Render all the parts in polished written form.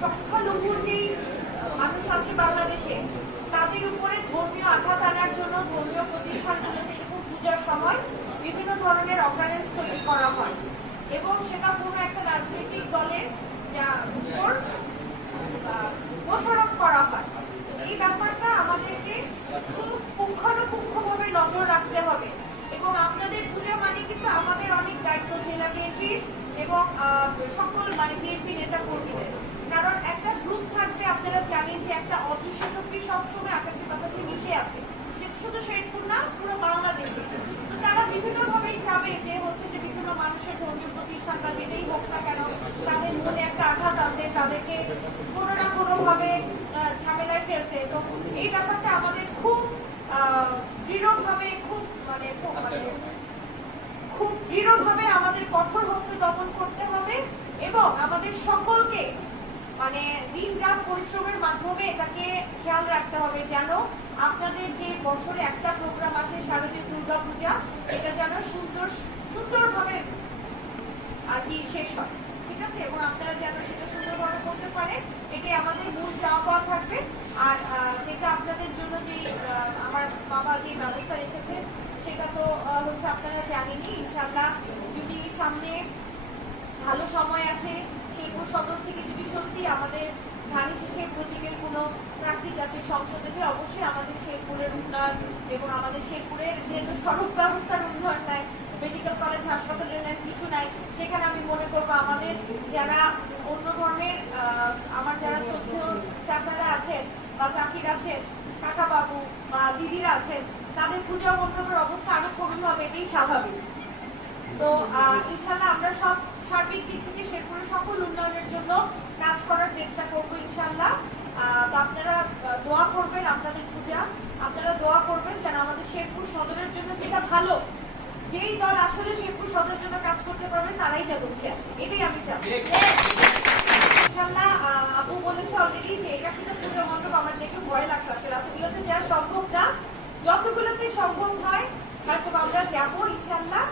সংখ্যালঘু যেই মানুষ আছে বাংলাদেশে তাদের উপরে ধর্মীয় আঘাত আনার জন্য ধর্মীয় প্রতিষ্ঠানগুলোতে এরকম পূজার সময় বিভিন্ন ধরনের অকারেন্স তৈরি করা হয় এবং সেটা কোনো একটা রাজনৈতিক দলের উপর দোষারোপ করা হয়। এই ব্যাপারটা আমাদেরকে খুব পুঙ্খানুপুঙ্খভাবে নজর রাখতে হবে এবং আপনাদের পূজা মানে কিন্তু আমাদের অনেক দায়িত্ব জেলা বিএনপি এবং সকল মানে বিএনপি নেতা কর্মীদের, কারণ একটা গ্রুপ থাকবে আপনারা জানেন যে একটা অদৃশ্য শক্তি সবসময় আকাশে বাতাসে মিশে আছে, সেটা শুধু শেরপুর না পুরো বাংলাদেশে। তো তারা বিভিন্নভাবেই চাবে যে হচ্ছে যে বিভিন্ন মানুষের ধর্মীয় প্রতিষ্ঠান বা যেটাই হোক না কেন তাদের মনে একটা আঘাত আনবে, তাদেরকে কোনো না কোনোভাবে ঝামেলায় ফেলছে। তো এই ব্যাপারটা আমাদের খুব দৃঢ়ভাবে খুব দৃঢ়ভাবে আমাদের কঠোর হস্তে দমন করতে হবে এবং আমাদের সকলকে মানে দিন রাত পরিশ্রমের মাধ্যমে এটাকে খেয়াল রাখতে হবে যেন আপনাদের যে বছরে একটা প্রোগ্রাম আসে শারদীয় দুর্গা পূজা, এটা যেন সুন্দরভাবে আর কি শেষ হয়, ঠিক আছে, এবং আপনারা যেন সেটা সুন্দরভাবে করতে পারে, এটাই আমাদের মূল চাওয়া পাওয়া থাকবে। আর যেটা আপনাদের জন্য যে আমার বাবা যে ব্যবস্থা রেখেছে সেটা তো হচ্ছে আপনারা জানেনই। ইনশাআল্লাহ যদি সামনে ভালো সময় আসে, শেরপুর সদর থেকে যদি সত্যি আমাদের ধানি শেষের প্রতীকের কোনো প্রার্থী জাতীয় সংসদ থেকে অবশ্যই আমাদের শেরপুরের উন্নয়ন এবং আমাদের শেরপুরের যেহেতু সড়ক ব্যবস্থার উন্নয়ন নাই, মেডিকেল কলেজ হাসপাতালের কিছু নাই, সেখানে আমি মনে করবো আমাদের যারা অন্য ধর্মের আমার যারা শ্রদ্ধেয় চাচারা আছেন বা চাচিরা আছেন, কাকা বাবু বা দিদিরা আছেন, তাদের পূজা মণ্ডপের অবস্থা আরো করুণ হবে, এটাই স্বাভাবিক। তো ইনশাআল্লাহ আমরা সব সার্বিক দিক থেকে শেরপুরের সকল উন্নয়নের জন্য কাজ করার চেষ্টা করবো ইনশাআল্লাহ। তো আপনারা দোয়া করবেন, আপনাদের পূজা আপনারা দোয়া করবেন যেন আমাদের শেরপুর সদরের জন্য যেটা ভালো, যেই দল আসলে শেরপুর সদরের জন্য কাজ করতে পারবে তারাই যেন উঠে আসে, এটাই আমি চাই ইনশাআল্লাহ। আপু বলেছে অলরেডি যে এটা সেটা পূজা মণ্ডপ আমার দেখে ভয় লাগছে, আসলে এতগুলোতে যাওয়া সম্ভব না, যতগুলোতে সম্ভব হয় হয়তো আমরা যাবো ইনশাআল্লাহ।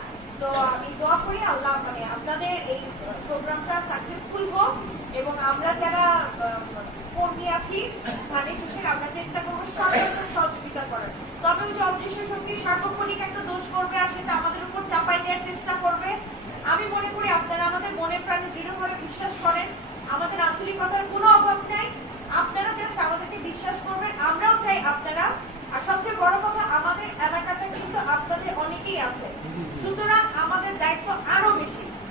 তো আমি দোয়া করি আল্লাহ মানে আপনাদের এই প্রোগ্রামটা সাকসেসফুল হোক এবং আমরা যারা কর্মী আছি ধানের শেষের আমরা চেষ্টা করবো সর্বোচ্চ সহযোগিতা করার। তবে ওই যে অদৃশ্য শক্তি সার্বক্ষণিক একটা দোষ করবে আর সেটা আমাদের উপর চাপাই দেওয়ার চেষ্টা করবে। আমি মনে করি আপনারা আমাদের মনে প্রাণে দৃঢ়ভাবে বিশ্বাস করেন, আমাদের আন্তরিকতার কোনো অভাব নাই, আপনারা জাস্ট আমাদেরকে বিশ্বাস করবেন, আমরাও চাই আপনারা। আর সবচেয়ে বড় কথা আমাদের এলাকাটা কিন্তু আপনাদের অনেকেই আছে, সুতরাং আমাদের দায়িত্ব